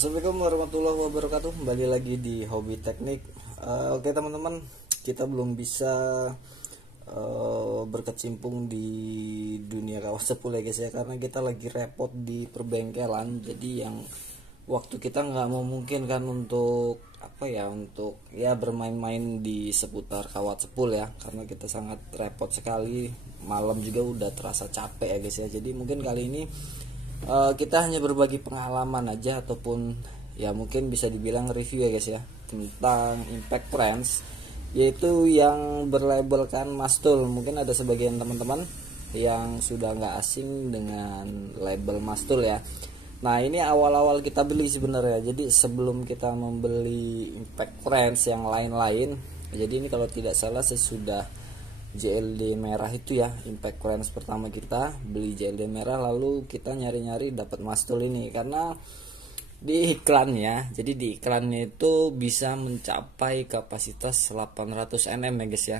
Assalamualaikum warahmatullahi wabarakatuh. Kembali lagi di Hobi Teknik. Oke teman-teman, kita belum bisa berkecimpung di dunia kawat sepul ya guys ya, karena kita lagi repot di perbengkelan. Jadi yang waktu kita nggak memungkinkan untuk untuk bermain-main di seputar kawat sepul ya, karena kita sangat repot sekali. Malam juga udah terasa capek ya guys ya. Jadi mungkin kali ini kita hanya berbagi pengalaman aja, ataupun ya mungkin bisa dibilang review ya guys ya, tentang Impact Friends, yaitu yang berlabelkan Mastul. Mungkin ada sebagian teman-teman yang sudah nggak asing dengan label Mastul ya. Nah ini awal-awal kita beli sebenarnya. Jadi sebelum kita membeli Impact Friends yang lain-lain, jadi ini kalau tidak salah sesudah JLD merah itu ya, Impact Friends pertama kita beli JLD merah, lalu kita nyari-nyari dapat Mastul ini karena di iklannya. Jadi di iklannya itu bisa mencapai kapasitas 800 Nm ya guys ya,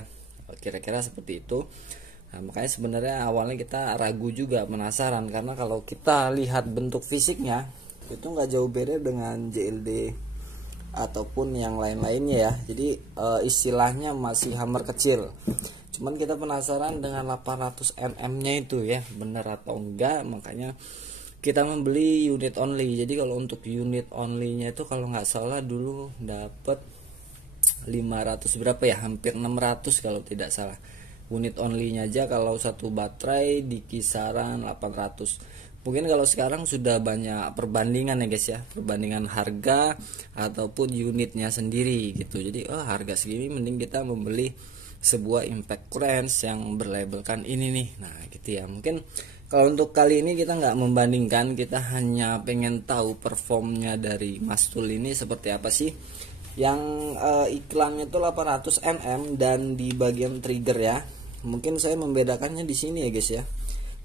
kira-kira seperti itu. Nah makanya sebenarnya awalnya kita ragu juga, penasaran, karena kalau kita lihat bentuk fisiknya itu nggak jauh beda dengan JLD ataupun yang lain-lainnya ya. Jadi istilahnya masih hammer kecil. Cuman kita penasaran dengan 800 Nm nya itu ya, benar atau enggak. Makanya kita membeli unit only. Jadi kalau untuk unit only nya itu kalau nggak salah dulu dapat 500 berapa ya, hampir 600 kalau tidak salah. Unit only nya aja kalau satu baterai di kisaran 800. Mungkin kalau sekarang sudah banyak perbandingan ya guys ya, perbandingan harga ataupun unitnya sendiri gitu. Jadi harga segini mending kita membeli sebuah Impact Friends yang berlabelkan ini nih. Nah gitu ya. Mungkin kalau untuk kali ini kita nggak membandingkan, kita hanya pengen tahu performnya dari Mastul ini seperti apa sih. Yang iklannya itu 800 Nm dan di bagian trigger ya. Mungkin saya membedakannya di sini ya guys ya,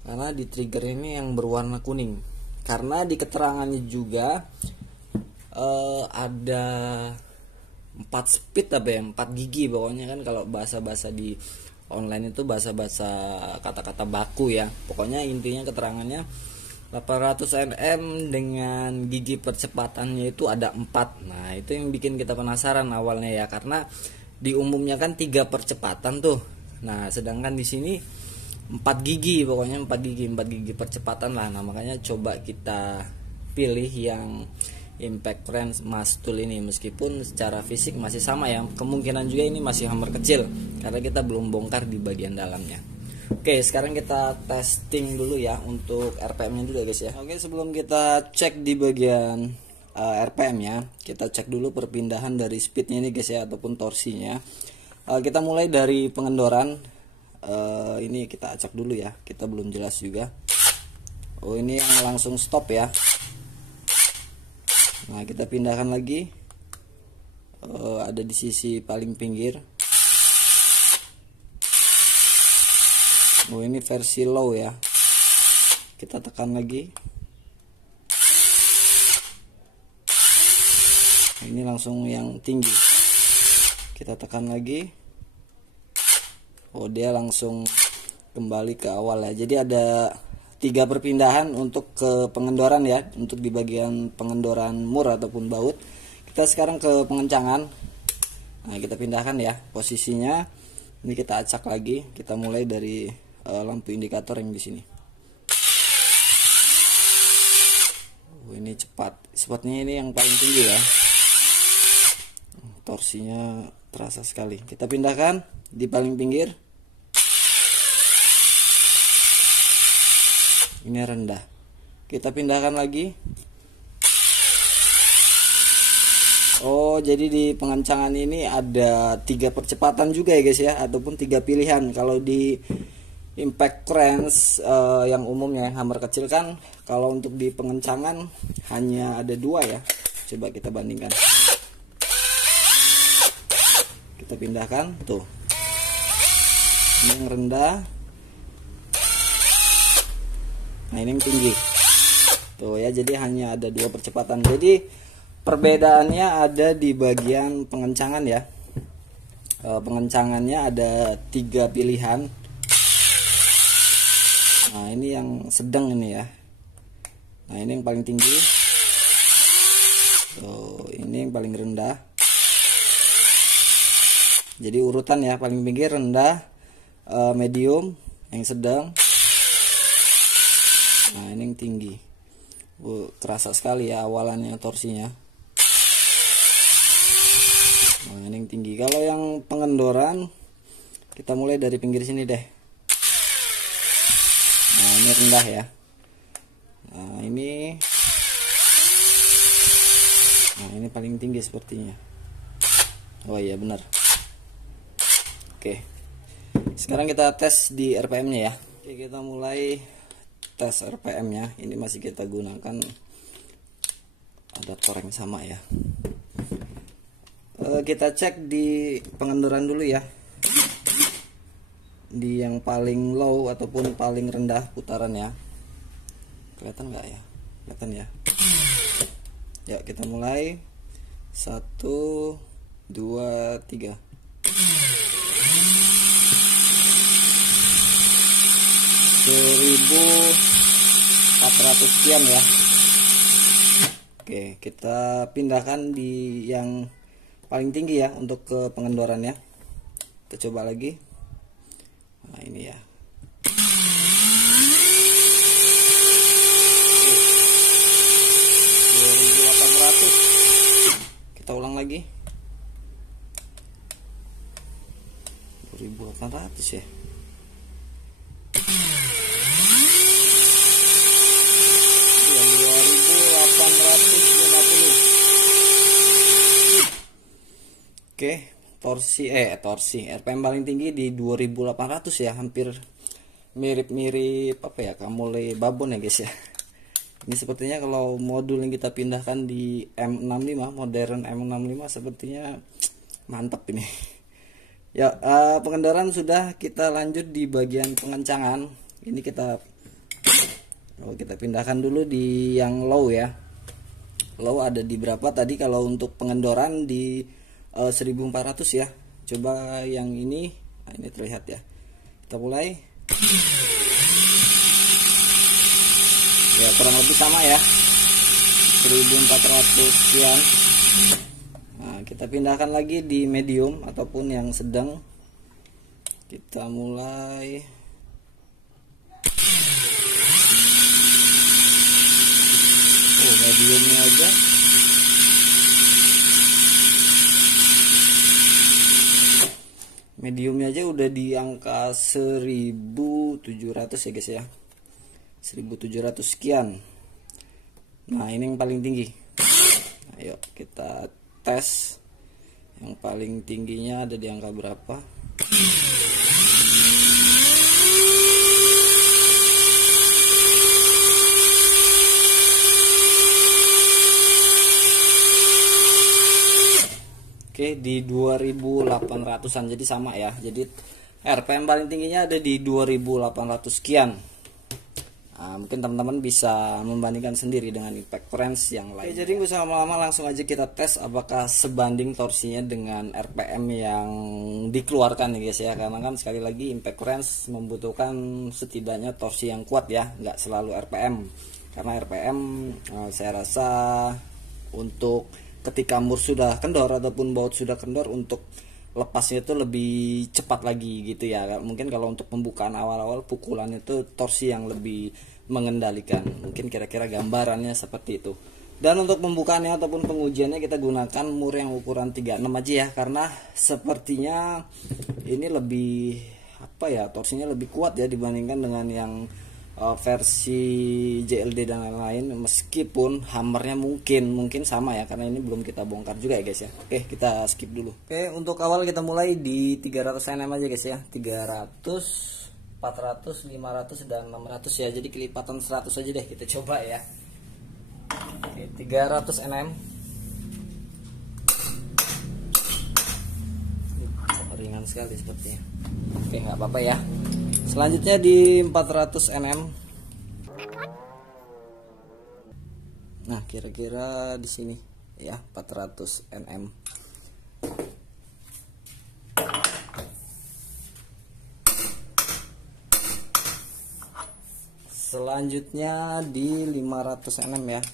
karena di trigger ini yang berwarna kuning. Karena di keterangannya juga ada 4 speed 4 gigi pokoknya kan. Kalau bahasa-bahasa di online itu bahasa-bahasa kata-kata baku ya. Pokoknya intinya keterangannya 800 Nm dengan gigi percepatannya itu ada 4. Nah itu yang bikin kita penasaran awalnya ya, karena di umumnya kan 3 percepatan tuh. Nah sedangkan di sini 4 gigi, pokoknya 4 gigi percepatan lah. Nah makanya coba kita pilih yang Impact Friends Mastul ini, meskipun secara fisik masih sama ya, kemungkinan juga ini masih hammer kecil karena kita belum bongkar di bagian dalamnya. Oke, sekarang kita testing dulu ya untuk RPM nya dulu ya guys ya. Oke, sebelum kita cek di bagian RPM nya, kita cek dulu perpindahan dari speednya ini guys ya, ataupun torsinya. Kita mulai dari pengendoran. Ini kita acak dulu ya, kita belum jelas juga. Oh ini yang langsung stop ya. Nah kita pindahkan lagi, ada di sisi paling pinggir. Oh ini versi low ya, kita tekan lagi. Ini langsung yang tinggi, kita tekan lagi. Oh dia langsung kembali ke awal ya. Jadi ada 3 perpindahan untuk ke pengendoran ya, untuk di bagian pengendoran mur ataupun baut. Kita sekarang ke pengencangan. Nah kita pindahkan ya posisinya. Ini kita acak lagi. Kita mulai dari lampu indikator yang di sini. Ini cepat. Spotnya ini yang paling tinggi ya. Torsinya terasa sekali. Kita pindahkan di paling pinggir. Ini rendah, kita pindahkan lagi. Oh jadi di pengencangan ini ada 3 percepatan juga ya guys ya, ataupun 3 pilihan. Kalau di Impact Friends yang umumnya yang hammer kecil kan, kalau untuk di pengencangan hanya ada 2 ya. Coba kita bandingkan. Kita pindahkan tuh, ini yang rendah. Nah ini yang tinggi tuh ya. Jadi hanya ada 2 percepatan. Jadi perbedaannya ada di bagian pengencangan ya. Pengencangannya ada 3 pilihan. Nah ini yang sedang ini ya. Nah ini yang paling tinggi. ini yang paling rendah. Jadi urutan ya, paling pinggir rendah, medium, yang sedang. Nah ini yang tinggi. Kerasa sekali ya awalannya torsinya. Nah ini yang tinggi. Kalau yang pengendoran kita mulai dari pinggir sini deh. Nah ini rendah ya. Nah ini paling tinggi sepertinya. Oh iya benar. Oke, sekarang kita tes di RPM nya ya. Oke, kita mulai tes RPM nya. Ini masih kita gunakan adaptor yang sama ya. Kita cek di pengendoran dulu ya, di yang paling low ataupun paling rendah putaran ya. Kelihatan nggak ya? Kelihatan ya. Ya kita mulai 1, 2, 3. 1400 sekian ya. Oke, kita pindahkan di yang paling tinggi ya untuk ke pengendoran ya. Kita coba lagi. Nah ini ya. 2800. Kita ulang lagi. 2800 ya. Oke, torsi RPM paling tinggi di 2800 ya, hampir mirip-mirip apa ya, Kamole babon ya guys ya. Ini sepertinya kalau modul yang kita pindahkan di M65, modern M65 sepertinya mantap ini. Ya, pengendaraan sudah, kita lanjut di bagian pengencangan. Ini kita pindahkan dulu di yang low ya. Low ada di berapa tadi? Kalau untuk pengendoran di 1400 ya. Coba yang ini. Nah, ini terlihat ya. Kita mulai. Ya kurang lebih sama ya, 1400 sekian. Nah, kita pindahkan lagi di medium ataupun yang sedang. Kita mulai. Mediumnya aja. Mediumnya aja udah di angka 1700 ya guys ya. 1700 sekian. Nah ini yang paling tinggi. Ayo kita tes. Yang paling tingginya ada di angka berapa? Oke, di 2800-an, jadi sama ya. Jadi RPM paling tingginya ada di 2800 sekian. Nah, mungkin teman-teman bisa membandingkan sendiri dengan impact range yang lain. Oke, jadi nggak usah lama-lama, langsung aja kita tes apakah sebanding torsinya dengan RPM yang dikeluarkan ya guys ya. Karena kan sekali lagi impact range membutuhkan setidaknya torsi yang kuat ya, nggak selalu RPM. Karena RPM saya rasa untuk ketika mur sudah kendor ataupun baut sudah kendor, untuk lepasnya itu lebih cepat lagi gitu ya. Mungkin kalau untuk pembukaan awal-awal pukulan itu torsi yang lebih mengendalikan. Mungkin kira-kira gambarannya seperti itu. Dan untuk pembukaannya ataupun pengujiannya kita gunakan mur yang ukuran 36 aja ya, karena sepertinya ini lebih apa ya, torsinya lebih kuat ya dibandingkan dengan yang versi JLD dan lain-lain, meskipun hammernya mungkin sama ya, karena ini belum kita bongkar juga ya guys ya. Oke, kita skip dulu. Oke, untuk awal kita mulai di 300 Nm aja guys ya. 300, 400, 500 dan 600 ya. Jadi kelipatan 100 aja deh, kita coba ya. Oke, 300 Nm. Ringan sekali sepertinya. Oke, nggak apa-apa ya. Selanjutnya di 400 Nm. Nah, kira-kira di sini ya, 400 Nm. Selanjutnya di 500 Nm ya.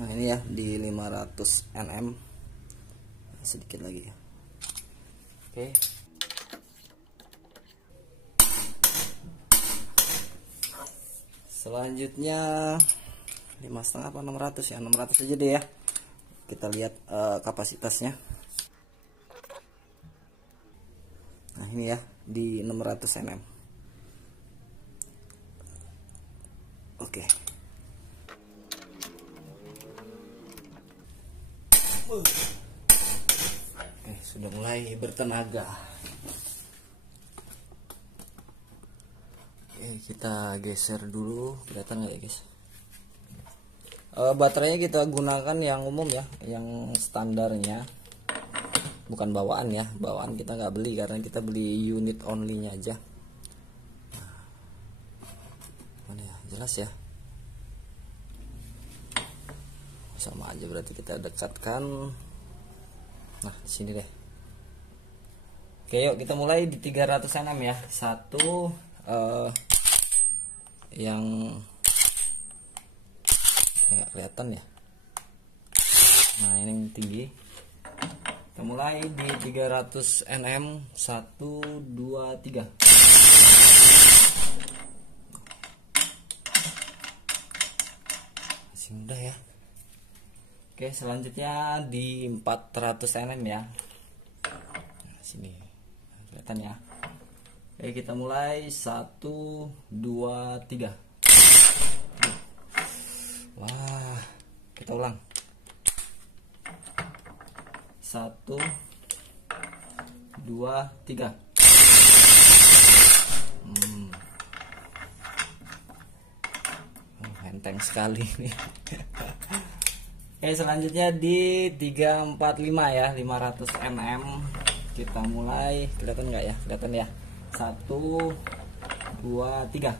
Nah ini ya di 500 nm, sedikit lagi ya. Oke. Selanjutnya 5,5 apa 600 ya, 600 aja deh ya. Kita lihat kapasitasnya. Nah ini ya di 600 nm. Oke. Oke, sudah mulai bertenaga. Oke, kita geser dulu. Kelihatan nggak ya guys? Baterainya kita gunakan yang umum ya, yang standarnya, bukan bawaan ya. Bawaan kita nggak beli karena kita beli unit only nya aja. Mana ya, jelas ya, sama aja berarti. Kita dekatkan. Nah di sini deh. Oke, yuk kita mulai di 300 nm ya. Satu yang kayak kelihatan ya. Nah ini yang tinggi. Kita mulai di 300 nm. 1 2 3. Masih mudah ya. Oke, selanjutnya di 400 nm ya. Nah, sini kelihatan ya. Oke, kita mulai 1 2 3. Wah, kita ulang. 1 2 3. Enteng sekali nih. Oke, selanjutnya di 345 ya, 500 nm. Kita mulai. Kelihatan nggak ya? Kelihatan ya. 1 2 3.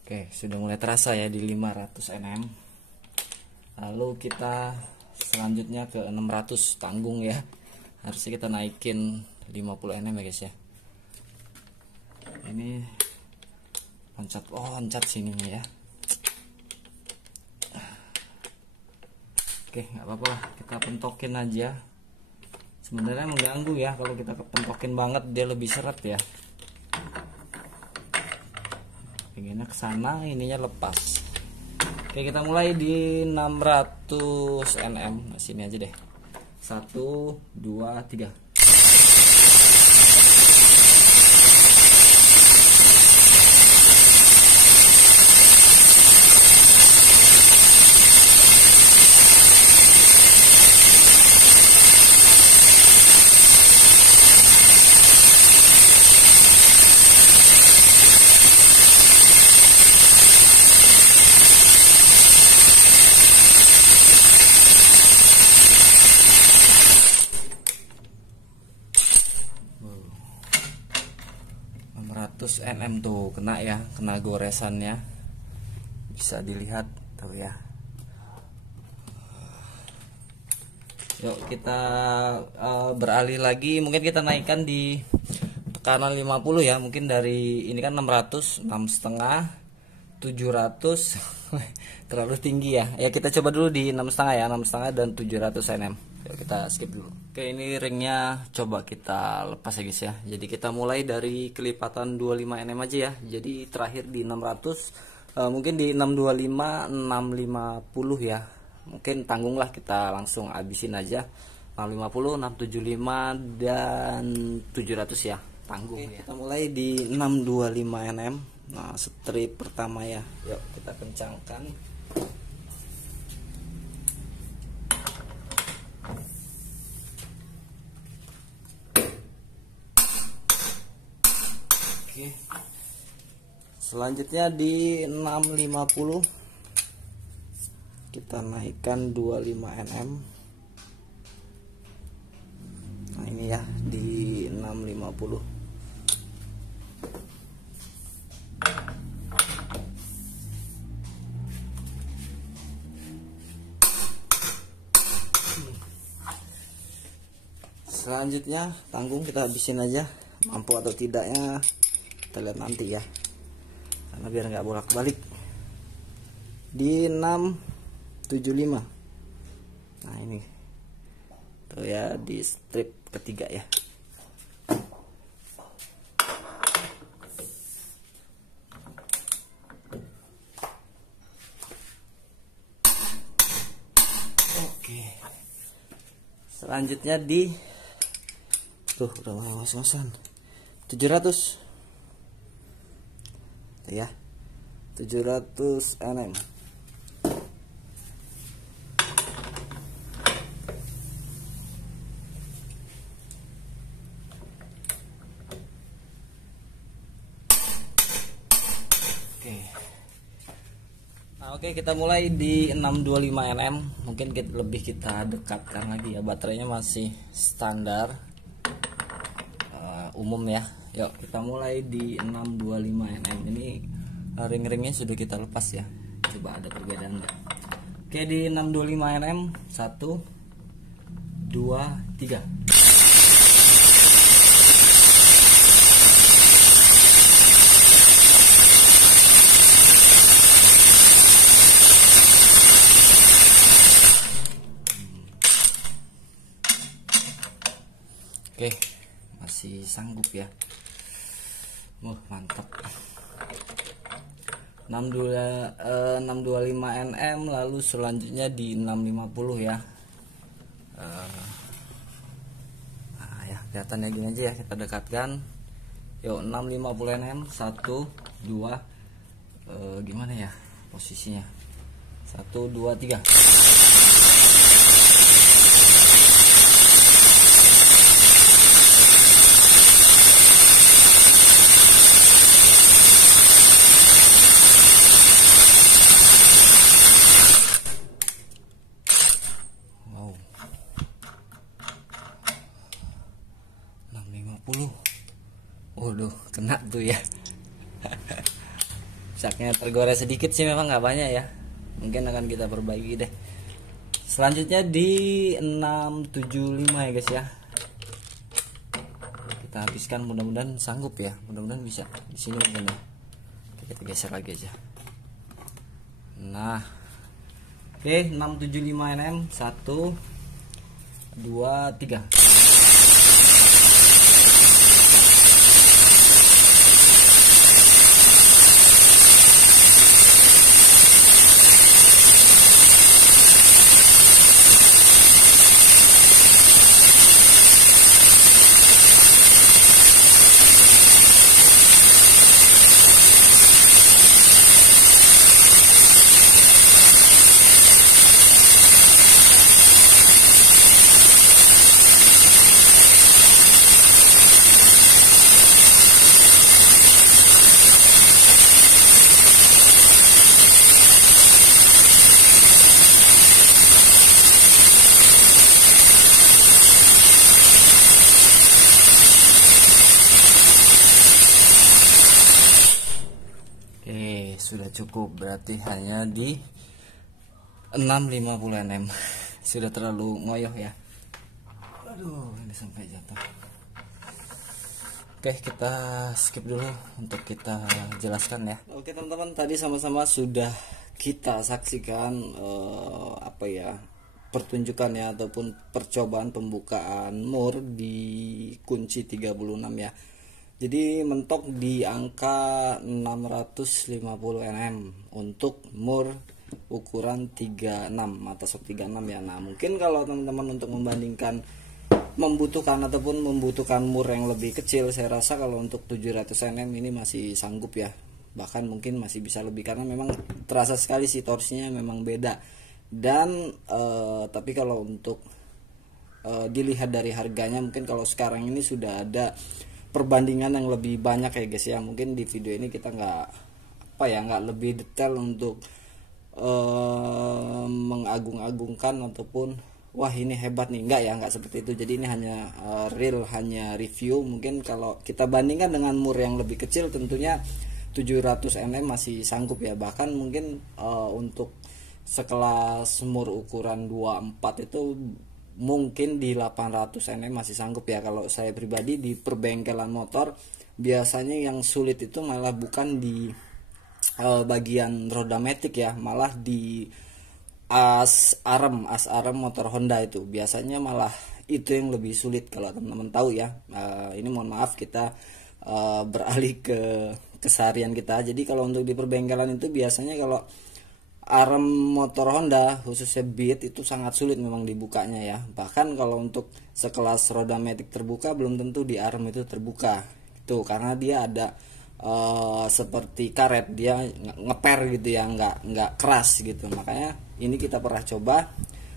Oke, sudah mulai terasa ya di 500 nm. Lalu kita selanjutnya ke 600, tanggung ya. Harusnya kita naikin 50 nm ya guys ya. Ini loncat sininya ya. Oke, nggak apa-apa, kita pentokin aja. Sebenarnya mengganggu ya kalau kita pentokin banget, dia lebih seret ya. Pengennya ke sana, ininya lepas. Oke, kita mulai di 600 nm. Nah, sini aja deh. 1 2 3. nm tuh kena ya, kena goresannya, bisa dilihat tuh ya. Yuk kita beralih lagi, mungkin kita naikkan di tekanan 50 ya. Mungkin dari ini kan 600, 6,5, 700 terlalu tinggi ya. Ya kita coba dulu di 6,5 ya, 6,5 dan 700 nm. Yuk kita skip dulu. Oke, ini ringnya coba kita lepas ya guys ya. Jadi kita mulai dari kelipatan 25 nm aja ya. Jadi terakhir di 600, mungkin di 625, 650 ya. Mungkin tanggunglah, kita langsung habisin aja. 650, 675 dan 700 ya, tanggung. Oke, ya. Kita mulai di 625 nm. Nah, strip pertama ya. Yuk kita kencangkan. Oke. Selanjutnya di 650 kita naikkan 25 nm. Nah, ini ya di 650. selanjutnya tanggung kita habisin aja, mampu atau tidaknya kita lihat nanti ya, karena biar nggak bolak-balik. Di 675. Nah ini tuh ya, di strip ketiga ya. Selanjutnya di tuh udah mulai ngos-ngosan 700 ya, 700 Nm. Oke, kita mulai di 625 Nm. Mungkin kita dekatkan lagi ya, baterainya masih standar umum ya. Yuk kita mulai di 625 Nm. Ini ring-ringnya sudah kita lepas ya, coba ada perbedaan enggak. Oke, di 625 Nm 1 2 3. Oke, masih sanggup ya. Mantap. 625 Nm, lalu selanjutnya di 650 ya. Nah ya, kelihatannya gini aja ya, kita dekatkan. Yuk 650 Nm 1 2 gimana ya posisinya? 1 2 3. Waduh, kena tuh ya. Saknya tergores sedikit sih, memang nggak banyak ya. Mungkin akan kita perbaiki deh. Selanjutnya di 675 ya guys ya. Kita habiskan, mudah-mudahan sanggup ya. Mudah-mudahan bisa. Di sini mungkin ya. Kita geser lagi aja. Nah. Oke, 675 Nm 1 2 3. Sudah cukup, berarti hanya di 650 Nm. Sudah terlalu ngoyoh ya. Aduh, ini sampai jatuh. Oke, kita skip dulu untuk kita jelaskan ya. Oke teman-teman, tadi sama-sama sudah kita saksikan pertunjukan ya, ataupun percobaan pembukaan mur di kunci 36 ya. Jadi mentok di angka 650 Nm untuk mur ukuran 36, mata sok 36 ya. Nah mungkin kalau teman-teman untuk membandingkan membutuhkan mur yang lebih kecil, saya rasa kalau untuk 700 Nm ini masih sanggup ya. Bahkan mungkin masih bisa lebih, karena memang terasa sekali sih torsinya memang beda. Dan tapi kalau untuk dilihat dari harganya, mungkin kalau sekarang ini sudah ada perbandingan yang lebih banyak ya guys ya. Mungkin di video ini kita nggak lebih detail untuk mengagung-agungkan ataupun wah ini hebat nih, nggak seperti itu. Jadi ini hanya hanya review. Mungkin kalau kita bandingkan dengan mur yang lebih kecil, tentunya 700 Nm masih sanggup ya. Bahkan mungkin untuk sekelas mur ukuran 24 itu mungkin di 800 Nm masih sanggup ya. Kalau saya pribadi di perbengkelan motor biasanya yang sulit itu malah bukan di bagian roda matic ya, malah di as arem motor Honda itu biasanya malah itu yang lebih sulit kalau teman-teman tahu ya. Ini mohon maaf kita beralih ke keseharian kita. Jadi kalau untuk di perbengkelan itu biasanya kalau arem motor Honda khususnya Beat itu sangat sulit memang dibukanya ya. Bahkan kalau untuk sekelas roda matic terbuka belum tentu di arem itu terbuka. Itu karena dia ada seperti karet, dia ngeper gitu ya, nggak keras gitu. Makanya ini kita pernah coba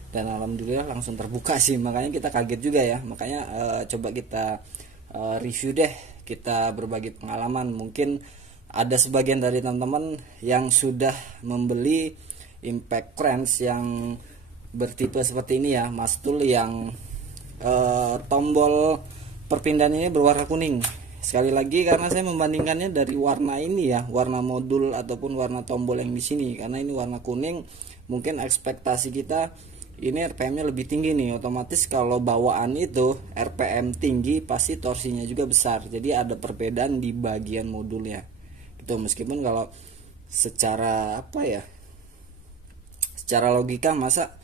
dan alhamdulillah langsung terbuka sih. Makanya kita kaget juga ya. Makanya coba kita review deh, kita berbagi pengalaman. Mungkin ada sebagian dari teman-teman yang sudah membeli impact crank yang bertipe seperti ini ya, mastul yang tombol perpindahannya berwarna kuning. Sekali lagi karena saya membandingkannya dari warna ini ya, warna modul ataupun warna tombol yang di sini. Karena ini warna kuning, mungkin ekspektasi kita ini RPM-nya lebih tinggi nih. Otomatis kalau bawaan itu RPM tinggi pasti torsinya juga besar. Jadi ada perbedaan di bagian modulnya. Itu meskipun kalau secara apa ya, secara logika masa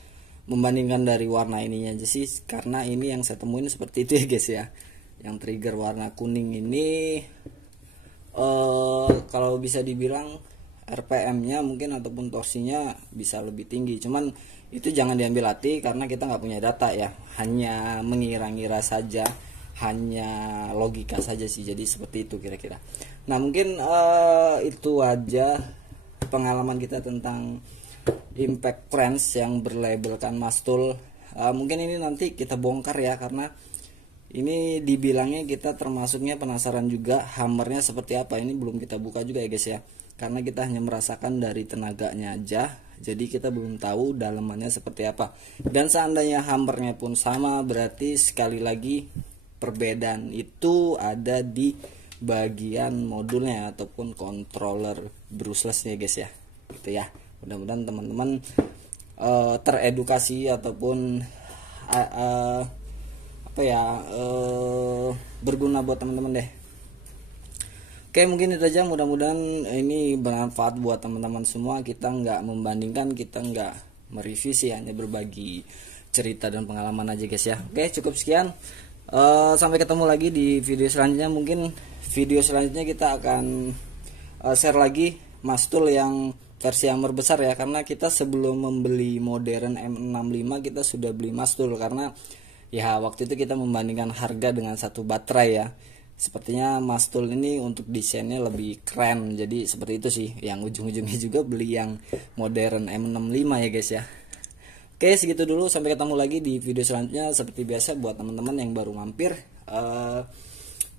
membandingkan dari warna ininya aja sih, karena ini yang saya temuin seperti itu ya guys ya. Yang trigger warna kuning ini kalau bisa dibilang RPM-nya mungkin ataupun torsinya bisa lebih tinggi. Cuman itu jangan diambil hati karena kita nggak punya data ya, hanya mengira-ngira saja, hanya logika saja sih. Jadi seperti itu kira-kira. Nah mungkin itu aja pengalaman kita tentang impact crank yang berlabelkan mastul. Mungkin ini nanti kita bongkar ya, karena ini dibilangnya kita termasuknya penasaran juga hammernya seperti apa. Ini belum kita buka juga ya guys ya, karena kita hanya merasakan dari tenaganya aja, jadi kita belum tahu dalamannya seperti apa. Dan seandainya hammernya pun sama, berarti sekali lagi perbedaan itu ada di bagian modulnya ataupun controller brushless ya guys ya, gitu ya. Mudah-mudahan teman-teman teredukasi ataupun berguna buat teman-teman deh. Oke, mungkin itu aja. Mudah-mudahan ini bermanfaat buat teman-teman semua. Kita nggak membandingkan, kita nggak mereview sih, hanya berbagi cerita dan pengalaman aja guys ya. Oke, cukup sekian. Sampai ketemu lagi di video selanjutnya. Mungkin video selanjutnya kita akan share lagi mastul yang versi hammer besar ya, karena kita sebelum membeli modern M65 kita sudah beli mastul, karena ya waktu itu kita membandingkan harga dengan satu baterai ya. Sepertinya mastul ini untuk desainnya lebih keren, jadi seperti itu sih. Yang ujung-ujungnya juga beli yang modern M65 ya guys ya. Oke, segitu dulu, sampai ketemu lagi di video selanjutnya. Seperti biasa buat teman-teman yang baru mampir,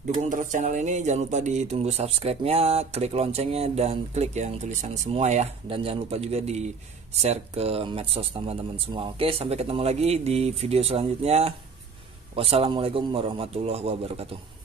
dukung terus channel ini, jangan lupa ditunggu subscribe-nya, klik loncengnya, dan klik yang tulisan semua ya. Dan jangan lupa juga di share ke medsos teman-teman semua. Oke, sampai ketemu lagi di video selanjutnya. Wassalamualaikum warahmatullahi wabarakatuh.